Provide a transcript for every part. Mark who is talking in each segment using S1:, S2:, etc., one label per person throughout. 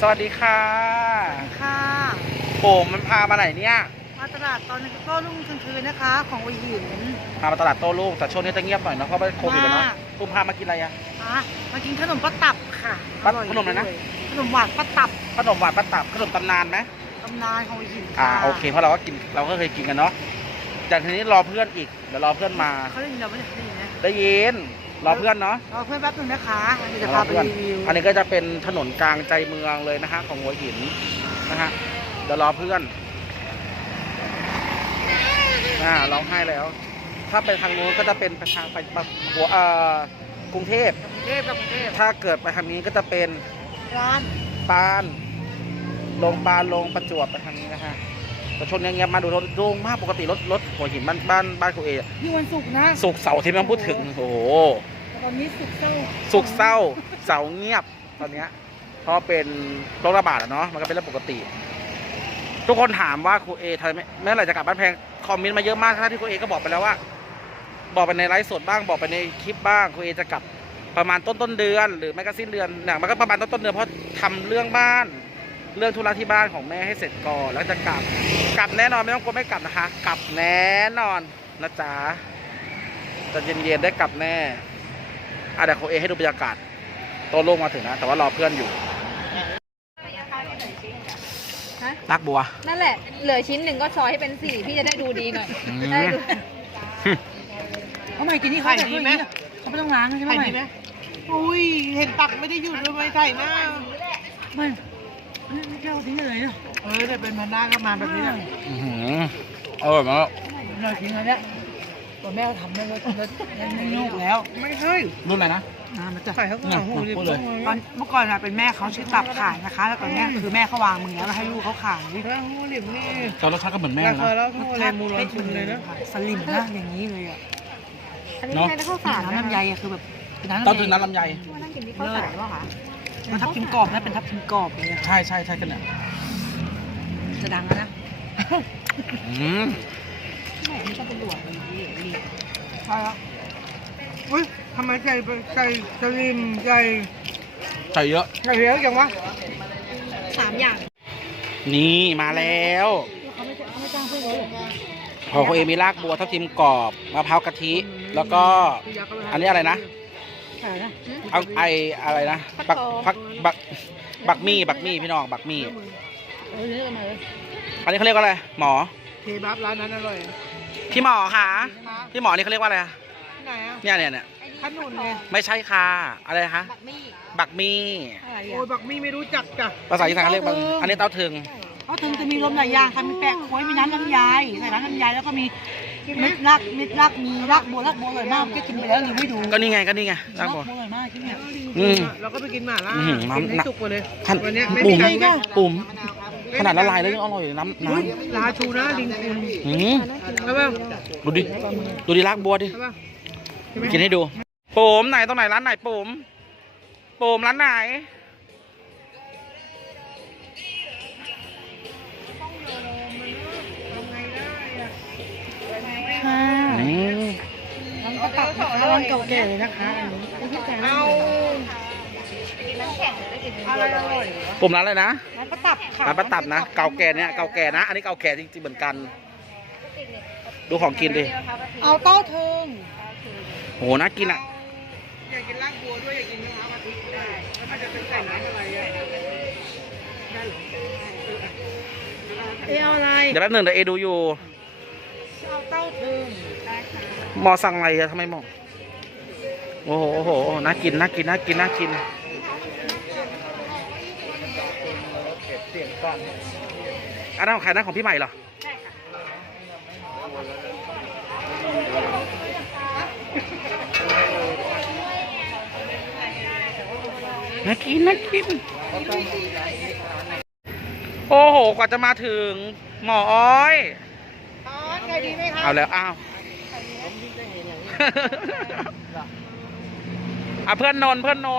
S1: วัสดีค่ะ
S2: ค่ะ
S1: โป่งมันพามาไหนเนี่ย
S2: มาตลาดตอนโต้รุ่งกลางคืนนะคะของหัวหิน
S1: พามาตลาดโต้รุ่งแต่ช่วงนี้จะเงียบหน่อยนะเพราะว่าโควิดแล้วเนาะตุ้มพามากินอะไรอะ
S2: มากินขนมป้าตับค่ะ
S1: ขนมอะไรนะ
S2: ขนมหวานป้าตับ
S1: ขนมหวานป้าตับขนมตำนานไหม
S2: ตำนานของหัวหิน
S1: โอเคเพราะเราก็กินเราก็เคยกินกันเนาะจากทีนี้รอเพื่อนอีกเดี๋ยวรอเพื่อนมา
S2: เขาได้ยินเราไม่ได้ยินนะ
S1: ได้ยินรอเพื่อนเนาะ
S2: รอเพื่อนแป๊บนึงนะคะจะพาไปรีวิว
S1: อันนี้ก็จะเป็นถนนกลางใจเมืองเลยนะฮะของหัวหินนะฮะเดี๋ยวรอเพื่อนร้องไห้แล้วถ้าไปทางนู้นก็จะเป็นทางไปหัวกรุงเทพถ้าเกิดไปทางนี้ก็จะเป็นปานลงประจวบไปทางนี้นะฮะแต่ชนเงียบมาดูรถโล่งมากปกติรถหัวหินบ้านครูเอ
S2: นี่วันศุกร์นะ
S1: ศุกร์เสาร์ที่ไม่ต้องพูดถึงโอ้โห
S2: ตอนนี้ศุกร์เศร้า
S1: เสาร์เงียบตอนนี้เพราะเป็นโรคระบาดเนาะมันก็เป็นเรื่องปกติทุกคนถามว่าครูเอทำไมเมื่อไหร่จะกลับบ้านแพงคอมเมนต์มาเยอะมากท่านที่ครูเอก็บอกไปแล้วว่าบอกไปในไลฟ์สดบ้างบอกไปในคลิปบ้างครูเอจะกลับประมาณต้นเดือนหรือไม่ก็สิ้นเดือนเนี่ยมันก็ประมาณต้นเดือนเพราะทำเรื่องบ้านเรื่องธุระที่บ้านของแม่ให้เสร็จก่อนแล้วจะกลับแน่นอนไม่ต้องกลัวไม่กลับนะคะกลับแน่นอนนะจ๊ะจะเย็นๆได้กลับแน่เดี๋ยวครูเอให้ดูบรรยากาศโตโล่งมาถึงนะแต่ว่ารอเพื่อนอยู่รักบัว
S3: นั่นแหละเหลือชิ้นหนึ่งก็ซอยให้เป็นสี่พี่จะได้ดูดีหน่อยได้ดู
S2: ทำไมกินนี่เขาดีไหมเขาไม่ต้องล้างใช่ไหมอุ้ยเห็นตักไม่ได้หยุดเลยไม่ใส่หน้าไม่แก้วทิ้งเลยเนาะแต่เป็นพันหน้าก็มาแบบนี้นะ
S1: อร่อยมาก
S2: เราทิ้งอะไรเนี่ยตัวแม่ทำได้แล้วไม่ลูกแล้วไม่ใช่
S1: รุ่นอะไรนะ
S2: มันจะใส่เขาก็หูดิตอนเมื่อก่อนเป็นแม่เขาชื่อตับขายนะคะแล้วตอนนี้คือแม่เขาวางมือแล้วให้ลูกเขาขายแล้วหูดิบนี่
S1: แต่รสชาติก็เหมือนแม่นะ
S2: แล้วหูอะไรมูลชุนเลยนะสลิมนะอย่างนี้เลยอ่ะ
S3: อันนี้ไม่ได้ข้าวสาร
S2: น้ำลำไยคือแบบ
S1: ต้องกินน้ำลำไย
S3: นั่งกินที่ข้าวสารหรอคะ
S2: มันทับทิมกรอบนะเป็นทับทิมกรอบเลย
S1: ใช่กันเนี่ย
S2: จะดังแล้วนะ
S3: ไม่ต้องเป็นหลวงเลย
S2: ใช่แล้วอุ้ยทำไมใส่สลิมใ
S1: ส่เยอะ
S2: อย่างวะ
S3: 3 อย่าง
S1: นี่มาแล้วของคุณเอมีรากบัวทับทิมกรอบมะพร้าวกะทิแล้วก็อันนี้อะไรนะเอาอะไรนะบักมี่พี่น้องบักมี่อันนี้เขาเรียกว่าอะไรหมอ
S2: เคบับร้านนั้นอร่อย
S1: พี่หมอค่ะพี่หมอนี่เขาเรียกว่าอะไร
S2: ไหนอ่ะ
S1: เนี่ย
S2: ขนุนเนี่ย
S1: ไม่ใช่ค่ะอะไรคะบักมี่
S2: โอ้ยบักมี่ไม่รู้จักจ้ะ
S1: ภาษาอีสานเขาเรียกอันนี้เต้าถึง
S2: จะมีรวมหลายอย่างค่ะมีแปะกล้วยมีน้ำลำไยใส่น้ำลำไยแล้วก็มีเม็ดรักมีรักบัวอร่อยมากก็กินไปแล้วรีวิวดู
S1: ก็นี่ไงรักบัว
S2: อร่อยมากที่เนี่ยเราก็ไปกินหม่าล่า
S1: กิน
S2: ให้สุกไปเลย
S1: วันนี้ปุ่มขนาดละลายแล้วยังอร่อยน้
S2: ำลาชูนะลิงคุณใช่ป่ะ
S1: ดูดิรักบัวดิกินให้ดูปุ่มไหนตรงไหนร้านไหนปุ่มร้านไหน
S2: ร้านประตับนะคะร้านเก่าแก่เลยนะคะเอา
S1: ปุ่มร้านอะไรนะ
S2: ร้านประตับค่ะ
S1: ร้านประตับนะเก่าแก่เนี่ยเก่าแก่นะอันนี้เก่าแก่จริงๆเหมือนกันดูของกินดิ
S2: เอาเต้าถึง
S1: โหน่ากินอ่ะ
S2: อยากกินรากบัวด้วยอยากกินมะพร้าวกะทิได้แล้วมันจะเป็นใส่น้ำอะไรอ่ะเอาอะไร
S1: เดี๋ยวแป๊บหนึ่งเดี๋ยวเอดูอยู่
S2: เอาเต้าถึง
S1: หมอสั่งอะไรอะทำไมหมอโอ้โหน่ากินอันนั้นของใครนะของพี่ใหม่เหรอน่ากินโอ้โหกว่าจะมาถึงหมออ้อย
S2: ไงดีไหมคะ
S1: เอาแล้วเพื่อนนน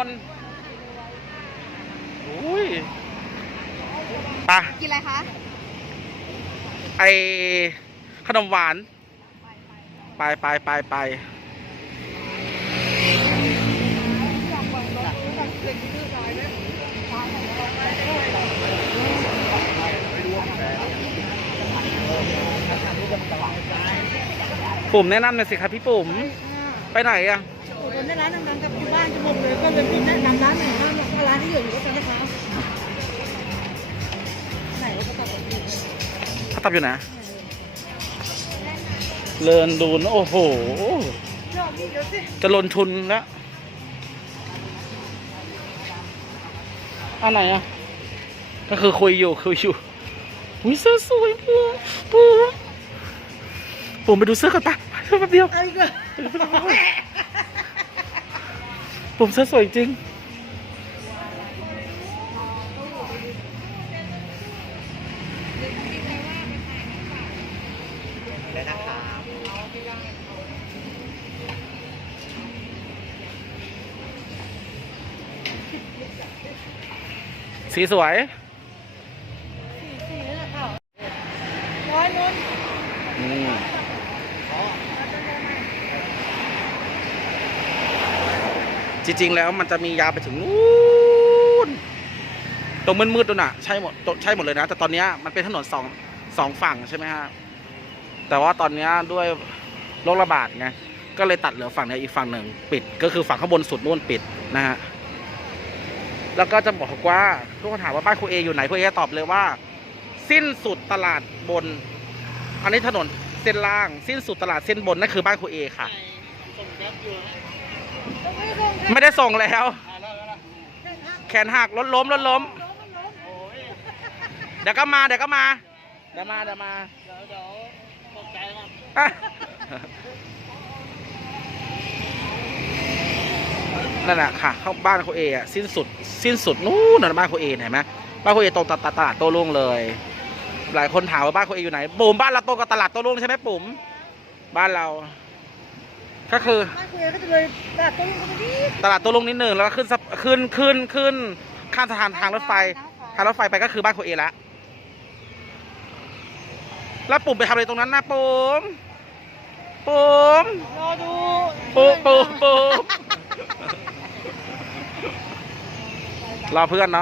S1: อุ้ยไป
S3: กินอะไรคะ
S1: ขนมหวานไปปุ่มแนะนำหน่อยสิครับพี่ปุ่มไปไหนอะ
S2: คนในร้านดังๆกับอยู่บ้านจะหมดเลยก็เลยพี่แนะนำร้านหนึ่งร้านที่อยู่ก็จะนะคะไหนก็ตัด
S1: เขาตับอยู่นะเลินดูนโอ้โหจะลนทุนแล้วอันไหนอะก็คือคุยอยู่อุ้ยเสื้อสวยปุ่มไปดูเสื้อกันปะแป๊บเดียวปุ่มเสื้อสวยจริงสีสวยจริงๆแล้วมันจะมียาวไปถึงนู้นตรงมืดๆตัวน่ะใช่หมดเลยนะแต่ตอนนี้มันเป็นถนนสองฝั่งใช่ไหมฮะแต่ว่าตอนนี้ด้วยโรคระบาดไงก็เลยตัดเหลือฝั่งนี้อีกฝั่งหนึ่งปิดก็คือฝั่งข้างบนสุดนู่นปิดนะฮะแล้วก็จะบอกว่าทุกคนถามว่าบ้านครูเออยู่ไหนครูเอตอบเลยว่าสิ้นสุดตลาดบนอันนี้ถนนเส้นล่างสิ้นสุดตลาดเส้นบนนั่นคือบ้านครูเอค่ะไม่ได้ส่งแล้วแขนหักรถล้มเดี๋ยวก็มานั่นแหละค่ะเข้าบ้านครูเออะสิ้นสุดนู้นบ้านครูเอเห็นไหมบ้านครูเอตรงตลาดโต้รุ่งเลยหลายคนถามว่าบ้านครูเออยู่ไหนปุ๋มบ้านเราตรงกับตลาดโต้รุ่งใช่ไหมปุ๋มบ้านเราก็คือ
S2: บ้านคุยก็จะเลยตลาดโต้รุ่งก็จะดี
S1: ตลาดโต้รุ่งนิดหนึ่งแล้วก็ขึ้นข้ามสะพานทางรถไฟไปก็คือบ้านครูเอละแล้วปุ๋มไปทำอะไรตรงนั้นนะปุ๋ม
S2: รอดู
S1: รอเพื่อน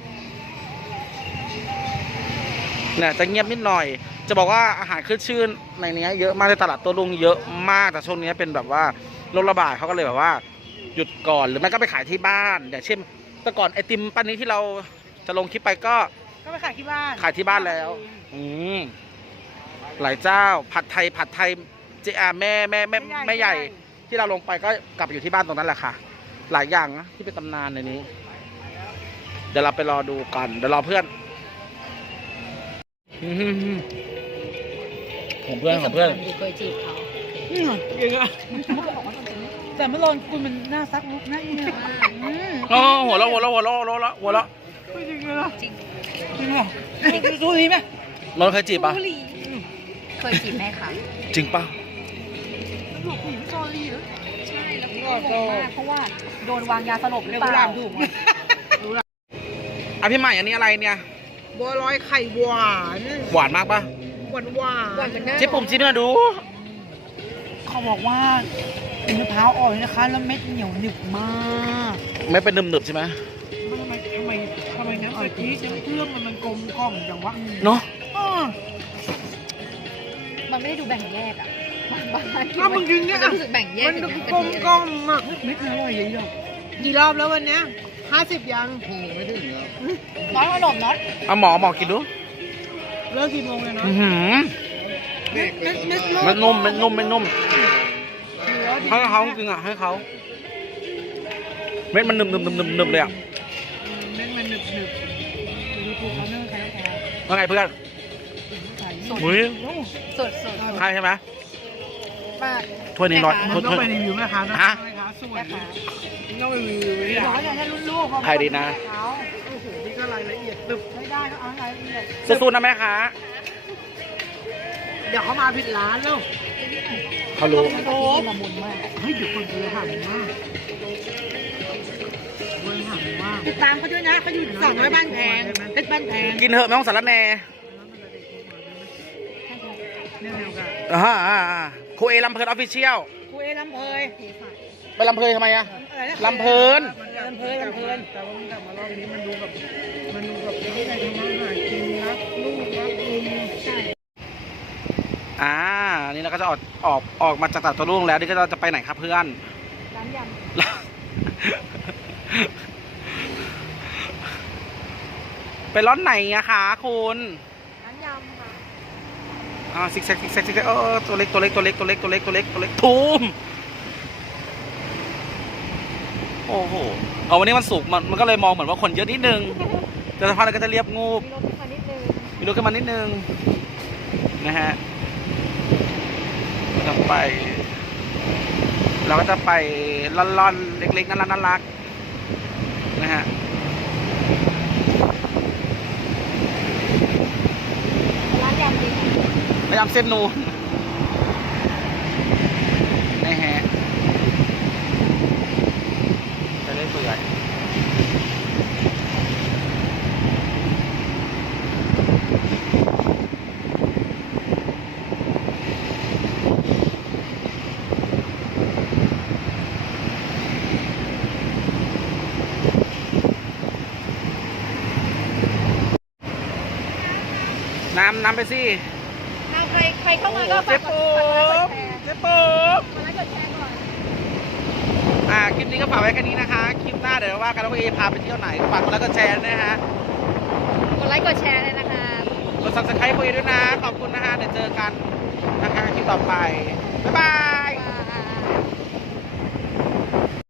S1: เนี่ยจะเงียบนิดหน่อยจะบอกว่าอาหารขึ้นชื่อในนี้เยอะมากในตลาดโต้รุ่งเยอะมากแต่ช่วงนี้เป็นแบบว่าโรคระบาดเขาก็เลยแบบว่าหยุดก่อนหรือไม่ก็ไปขายที่บ้านอย่างเช่นแต่ก่อนไอติมปันนี้ที่เราจะลงคลิปไปก็
S2: ไปขายที่บ้าน
S1: แล้วหลายเจ้าผัดไทยเจ้าแม่ใหญ่ที่เราลงไปก็กลับไปอยู่ที่บ้านตรงนั้นแหละค่ะหลายอย่างนะที่เป็นตำนานในนี้เดี๋ยวเราไปรอดูกันเดี๋ยวรอเพื่อนของเพื่อน
S3: เคยจีบเขา
S2: แต่เมื่อรอนคุณมันน่าซักลุกนะอีเนี่ย
S1: หัวเราะ
S2: จริงเหรอจริงเหรอรู้ดีไหม
S1: น้องเคยจีบปะ
S3: เคยจีบแม่ค่ะ
S1: จริงปะ
S2: หลบหนีจอรีเหรอ
S3: ใช่แล้วก็งงมากเพราะว่าโดนวางยาสลบหรือเปล่า
S1: พี่ใหม่อันนี้อะไรเนี่ย
S2: บัวลอยไข่หวาน
S1: มากปะ
S2: หวาน
S1: เจ๊ปุ่มชิมมาดู
S2: เขาบอกว่าเป็นมะพร้าวอ่อนนะคะแล้วเม็ดเหนียวหนึบมาก
S1: ไม่เป็นหนึบใช่ไหม
S2: ทำไมน้ำกะทิเครื่องมันกลมกล่อมอย่างวะ
S1: เนาะ
S3: มันไม่ได้ดูแบ่งแยกอ่ะ
S2: ถ้ามึงกินเนี่ย
S3: รู้สึกแบ่งแยก
S2: มันกลมกล่อมอ่ะเม็ดอร่อยเยอะกี่รอบแล้ววันเนี้ย50ยัง
S3: ไม่ถึงแล้วน้อยขนมน็อต
S1: เอาหมอกินดู
S2: เลิกกี่โมงเลยนะ
S1: มันนุ่มให้เขาจริงอ่ะให้เขาเม็ดมันหนึบเลยอ่ะ
S2: เม็ดมันหนึบดูภูเขาเนื้อใคร
S1: ว่าไงเพื่อน
S3: สด
S1: ใช่ไหมถ้วยนี้น้อย
S2: ต้องไปรีวิวแม่ค้านะสวยต้องไปรีวิว
S3: ร้อยอย่างนี้รุ่นลูก
S1: ใครดีนะ
S2: โอ้โหนี่ก็รายละเอียดตึบไม่ได้ก็เอารายละเอียด
S1: สู้ๆนะแม่ค้า
S2: เดี๋ยวเขามาผิดร้านแล้ว
S1: เขารู้
S3: โอ้ละมุนมาก
S2: เฮ้ยเดี๋ยวคนเยอะหันมากติดตามเขาด้วยนะเขาอยู่200บ้านแพงเป็นบ้านแพง
S1: กินเถอะไม่ต้องสารแน่ครูเอลำเพลินออฟฟิเชียล
S2: ครูเอลำเพย
S1: ไปลำเพยทำไมอะลำเพลิน
S2: แต่ว่ามันกลับมารอบนี้มันดูแบบที่ใครทำอาหารกินรักลูกรักลุง
S1: นี่เราก็จะออกมาจากตลาดโต้รุ่งแล้วนี่ก็จะไปไหนครับเพื่อน
S3: ร้านย
S1: ไปร้อนไหนอะคะคุณ
S3: ำร้านยำค่ะ
S1: ซิกแซกตัวเล็กทูมโอ้โหเอาวันนี้มันสุกมันก็เลยมองเหมือนว่าคนเยอะนิดนึงแต่สะพานก็จะเรียบงูบ
S3: มีรถขึ้นมานิดนึง
S1: มีรถขึ้นมานิดนึงนะฮะเราก็จะไปล่อนๆเล็กๆน่ารักนะฮะ
S3: ร้านยำดี
S1: พยายามเส้นนูนนะฮะจะได้เปื่อยน้ำไปสิ
S3: ใครเข้ามาก็
S1: เจ๊
S3: ฝากก
S1: ปุ๊
S3: ด
S1: บ
S3: ไลค์
S1: เจ๊ปุ๊บ
S3: กดแชร์ก่อน
S1: คลิปนี้ก็ฝากไว้แค่นี้นะคะ คลิปหน้าเดี๋ยวว่ากันว่าเอพาไปเที่ยวไหนฝากกดไลค์กดแชร์ด้วยนะฮะ
S3: กดไลค์กดแชร์เลยนะคะ
S1: กด subscribe เอด้วยนะ ขอบคุณนะฮะ เดี๋ยวเจอกันนะคะคลิปต่อไป บ๊ายบาย